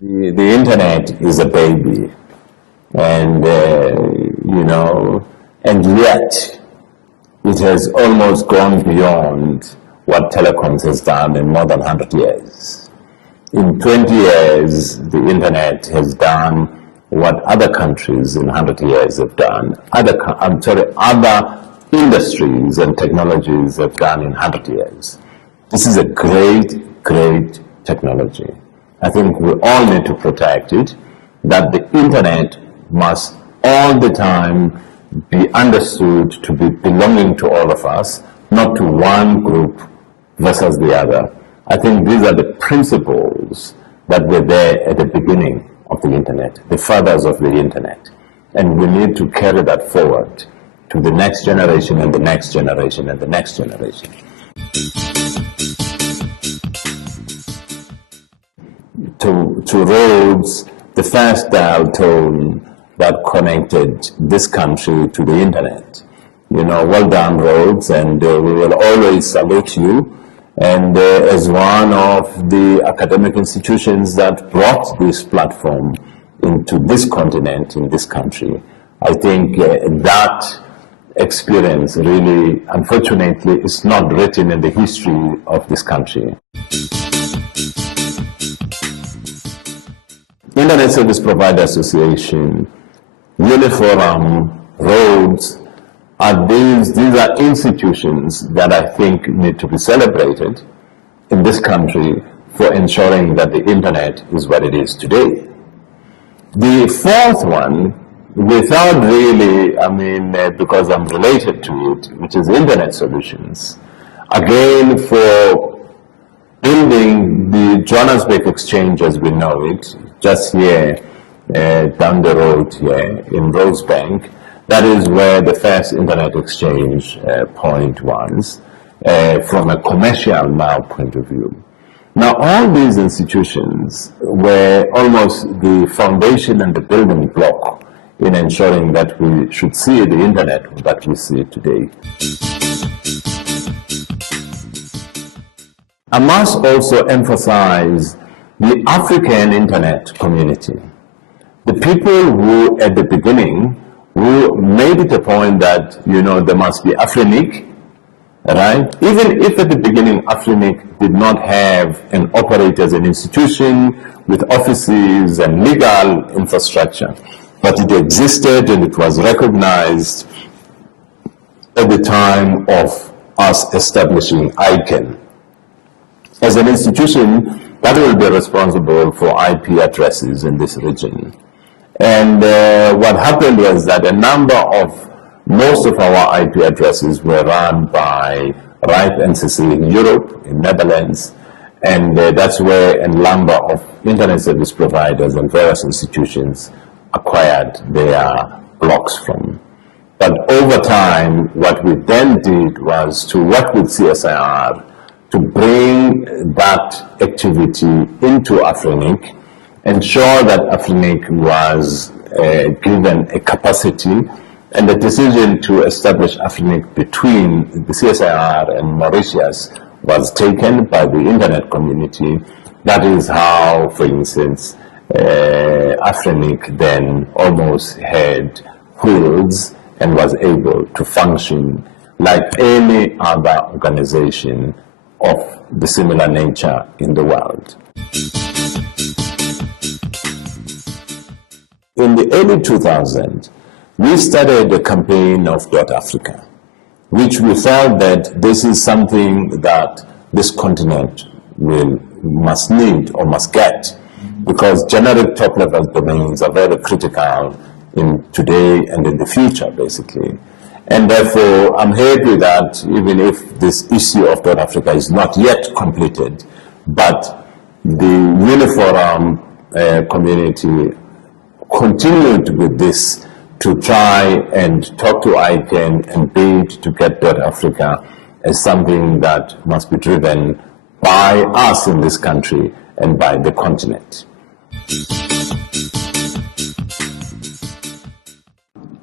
The internet is a baby, and and yet it has almost gone beyond what telecoms has done in more than 100 years. In 20 years, the internet has done what other countries in 100 years have done. Other industries and technologies have done in 100 years. This is a great, great technology. I think we all need to protect it, that the internet must all the time be understood to be belonging to all of us, not to one group versus the other. I think these are the principles that were there at the beginning of the internet, the fathers of the internet. And we need to carry that forward to the next generation and the next generation and the next generation. To roads, the first dial tone that connected this country to the internet. Well done, Rhodes, and we will always salute you. And as one of the academic institutions that brought this platform into this continent, in this country, I think that experience really, unfortunately, is not written in the history of this country. Internet Service Provider Association, Uniforum, Rhodes, these are institutions that I think need to be celebrated in this country for ensuring that the internet is what it is today. The fourth one, without really, because I'm related to it, which is Internet Solutions, again for building the Johannesburg Exchange as we know it, just here down the road here in Rosebank. That is where the first internet exchange point was, from a commercial now point of view. Now all these institutions were almost the foundation and the building block in ensuring that we should see the internet that we see today. I must also emphasize the African internet community. The people who at the beginning who made it a point that, there must be Afrinic, right? Even if at the beginning Afrinic did not have and operate as an institution with offices and legal infrastructure, but it existed and it was recognized at the time of us establishing ICANN. As an institution, that will be responsible for IP addresses in this region. And what happened was that most of our IP addresses were run by RIPE NCC in Europe, in Netherlands, and that's where a number of internet service providers and various institutions acquired their blocks from. But over time, what we then did was to work with CSIR to bring that activity into Afrinic, ensure that Afrinic was given a capacity, and the decision to establish Afrinic between the CSIR and Mauritius was taken by the internet community. That is how, for instance, Afrinic then almost had wheels and was able to function like any other organization of the similar nature in the world. In the early 2000s, we started a campaign of .Africa, which we felt that this is something that this continent must need or must get, because generic top-level domains are very critical in today and in the future, basically. And therefore, I'm happy that even if this issue of .Africa is not yet completed, but the Uniforum community continued with this to try and talk to ICANN and bid to get .Africa as something that must be driven by us in this country and by the continent.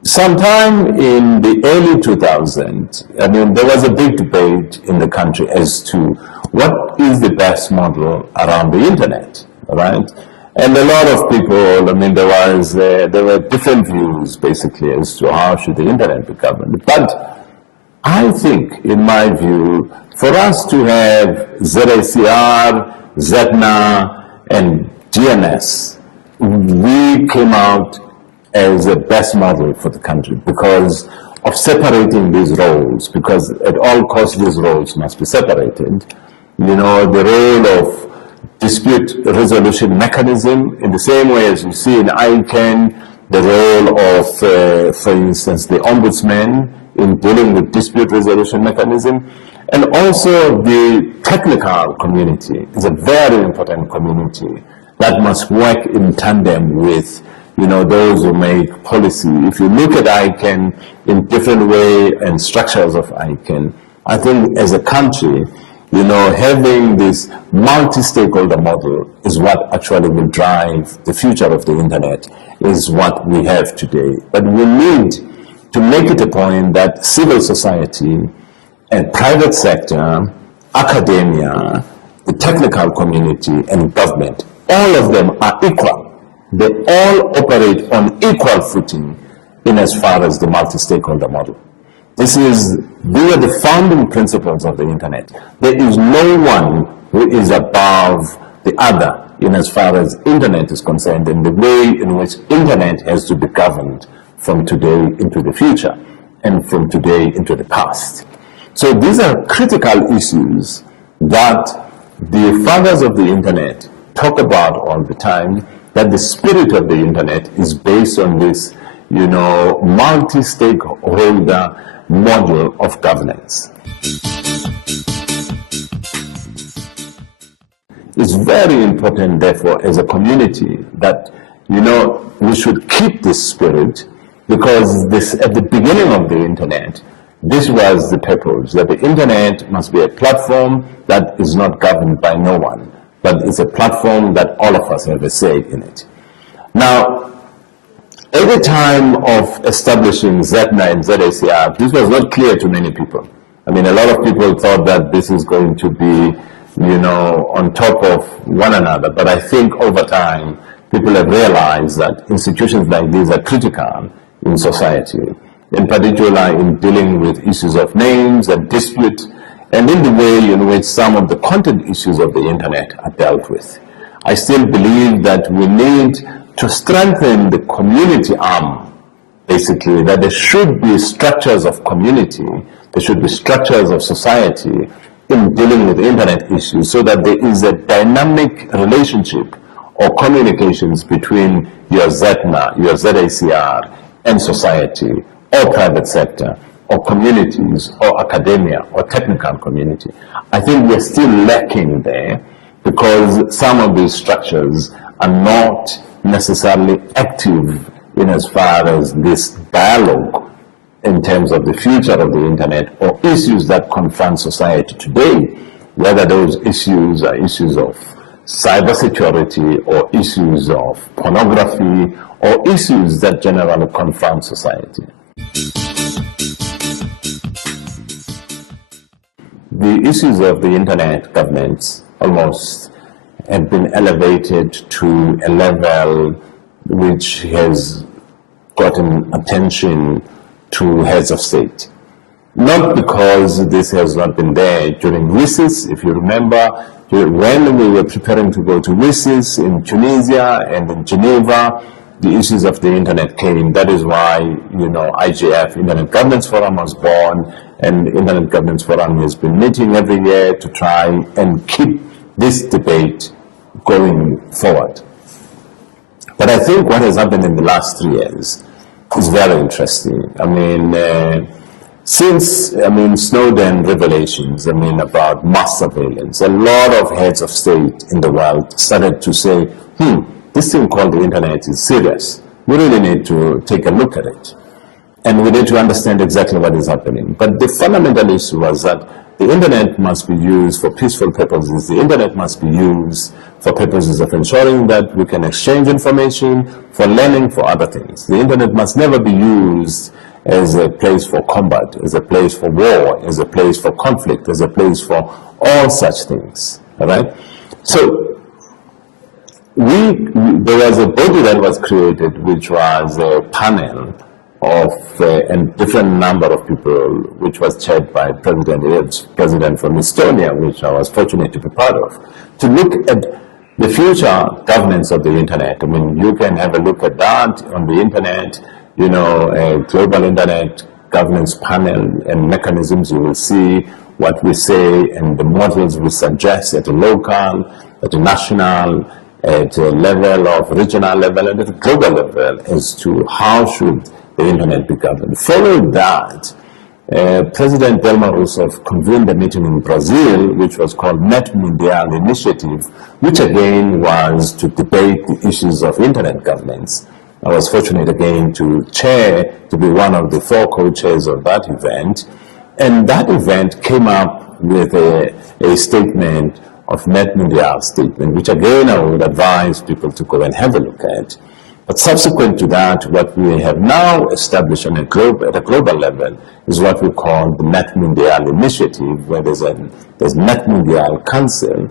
Sometime in the early 2000s, I mean, there was a big debate in the country as to what is the best model around the internet, right? And a lot of people, I mean, there were different views basically as to how should the internet be governed. But I think, in my view, for us to have ZACR, ZETNA, and DNS, we came out as the best model for the country because of separating these roles, because at all costs these roles must be separated. You know, the role of dispute resolution mechanism, in the same way as you see in ICANN, the role of, for instance, the ombudsman in dealing with dispute resolution mechanism, and also the technical community is a very important community that must work in tandem with, you know, those who make policy. If you look at ICANN in different way and structures of ICANN, I think as a country, you know, having this multi-stakeholder model is what actually will drive the future of the internet, is what we have today. But we need to make it a point that civil society and private sector, academia, the technical community, and government, all of them are equal. They all operate on equal footing in as far as the multi-stakeholder model. These are the founding principles of the internet. There is no one who is above the other in as far as internet is concerned, and the way in which internet has to be governed from today into the future and from today into the past. So these are critical issues that the fathers of the internet talk about all the time, that the spirit of the internet is based on this, you know, multi-stakeholder model of governance. It's very important, therefore, as a community that, you know, we should keep this spirit, because this, at the beginning of the internet, this was the purpose, that the internet must be a platform that is not governed by no one, but it's a platform that all of us have a say in it. Now, at the time of establishing ZETNA and ZACR, this was not clear to many people. I mean, a lot of people thought that this is going to be, you know, on top of one another. But I think over time, people have realized that institutions like these are critical in society, in particular in dealing with issues of names and dispute, and in the way in which some of the content issues of the internet are dealt with. I still believe that we need to strengthen the community arm, basically, that there should be structures of community, there should be structures of society in dealing with internet issues, so that there is a dynamic relationship or communications between your ZETNA, your ZACR, and society, or private sector, or communities, or academia, or technical community. I think we're still lacking there, because some of these structures are not necessarily active in as far as this dialogue in terms of the future of the internet or issues that confront society today, whether those issues are issues of cybersecurity or issues of pornography or issues that generally confront society. The issues of the internet governance almost have been elevated to a level which has gotten attention to heads of state. Not because this has not been there during WSIS. If you remember, when we were preparing to go to WSIS in Tunisia and in Geneva, the issues of the internet came. That is why, you know, IGF, Internet Governance Forum, was born, and the Internet Governance Forum has been meeting every year to try and keep this debate going forward. But I think what has happened in the last 3 years is very interesting. I mean, since Snowden revelations, about mass surveillance, a lot of heads of state in the world started to say, this thing called the internet is serious. We really need to take a look at it. And we need to understand exactly what is happening. But the fundamental issue was that The internet must be used for peaceful purposes. The internet must be used for purposes of ensuring that we can exchange information, for learning, for other things. The internet must never be used as a place for combat, as a place for war, as a place for conflict, as a place for all such things. All right? So there was a body that was created, which was a panel of a different number of people, which was chaired by President from Estonia, which I was fortunate to be part of, to look at the future governance of the internet. I mean, you can have a look at that on the internet, you know, a global internet governance panel and mechanisms. You will see what we say and the models we suggest at a local, at a national, at a level of regional level, and at a global level as to how should the internet be governed. Following that, President Dilma Rousseff convened a meeting in Brazil, which was called Net Mundial Initiative, which again was to debate the issues of internet governance. I was fortunate again to be one of the 4 co-chairs of that event. And that event came up with a statement of Net Mundial statement, which again I would advise people to go and have a look at. But subsequent to that, what we have now established at a global level is what we call the Net Mundial Initiative, where there's Net Mundial Council.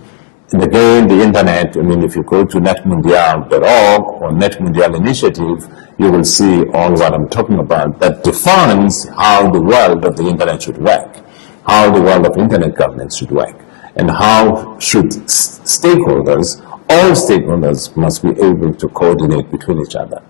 And again, the internet, I mean, if you go to netmundial.org or Net Mundial Initiative, you will see all what I'm talking about that defines how the world of the internet should work, how the world of internet governance should work, and how should stakeholders, all stakeholders must be able to coordinate between each other.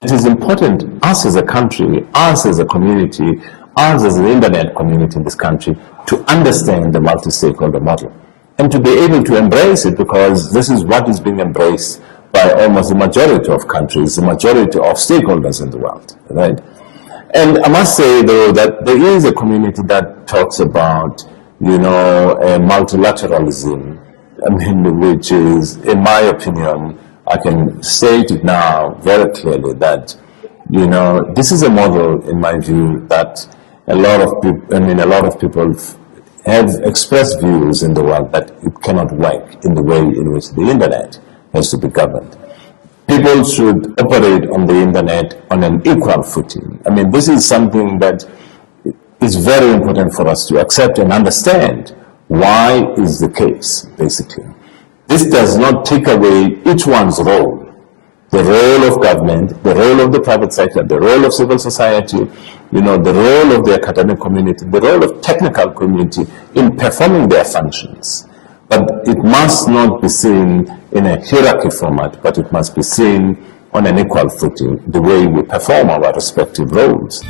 It is important, us as a country, us as a community, us as an internet community in this country, to understand the multi-stakeholder model and to be able to embrace it, because this is what is being embraced by almost the majority of countries, the majority of stakeholders in the world, right? And I must say, though, that there is a community that talks about, you know, multilateralism, I mean, which is, in my opinion, I can state it now very clearly that, you know, this is a model, in my view, that a lot of people have expressed views in the world that it cannot work in the way in which the internet has to be governed. People should operate on the internet on an equal footing. I mean, this is something that is very important for us to accept and understand why is the case, basically. This does not take away each one's role. The role of government, the role of the private sector, the role of civil society, you know, the role of the academic community, the role of technical community in performing their functions. But it must not be seen in a hierarchy format, but it must be seen on an equal footing, the way we perform our respective roles.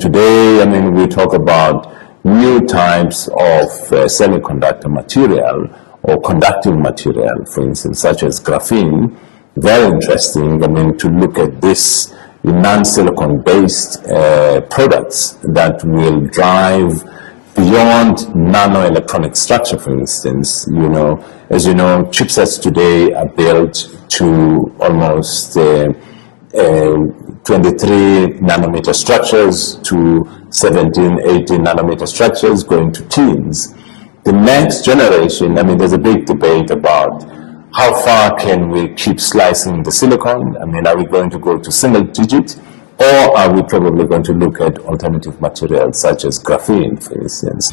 Today, I mean, we talk about new types of semiconductor material or conductive material, for instance, such as graphene. Very interesting, I mean, to look at this non-silicon based products that will drive beyond nanoelectronic structure, for instance. You know, as you know, chipsets today are built to almost 23 nanometer structures to 17, 18 nanometer structures going to teens. The next generation, I mean, there's a big debate about how far can we keep slicing the silicon? I mean, are we going to go to single digit, or are we probably going to look at alternative materials such as graphene, for instance?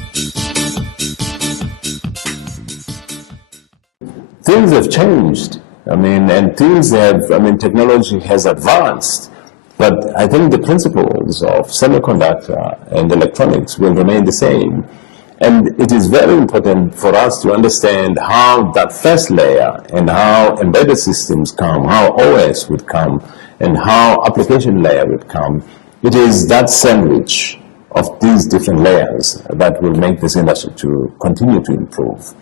Things have changed. I mean, and things have, I mean, technology has advanced, but I think the principles of semiconductor and electronics will remain the same. And it is very important for us to understand how that first layer and how embedded systems come, how OS would come, and how application layer would come. It is that sandwich of these different layers that will make this industry to continue to improve.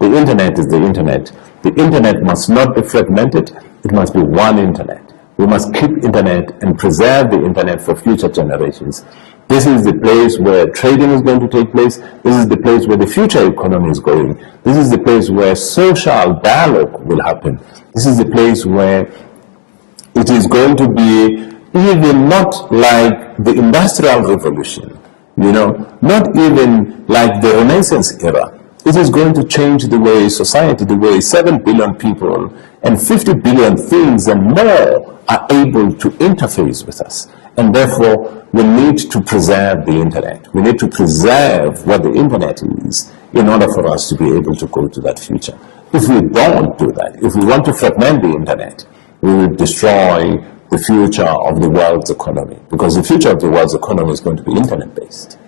The internet is the internet. The internet must not be fragmented. It must be one internet, We must keep internet and preserve the internet for future generations. This is the place where trading is going to take place. This is the place where the future economy is going. This is the place where social dialogue will happen. This is the place where it is going to be even not like the Industrial Revolution, not even like the Renaissance era. It is going to change the way society, the way 7 billion people and 50 billion things and more are able to interface with us. And therefore, we need to preserve the internet. We need to preserve what the internet is in order for us to be able to go to that future. If we don't do that, if we want to fragment the internet, we will destroy the future of the world's economy, because the future of the world's economy is going to be internet-based.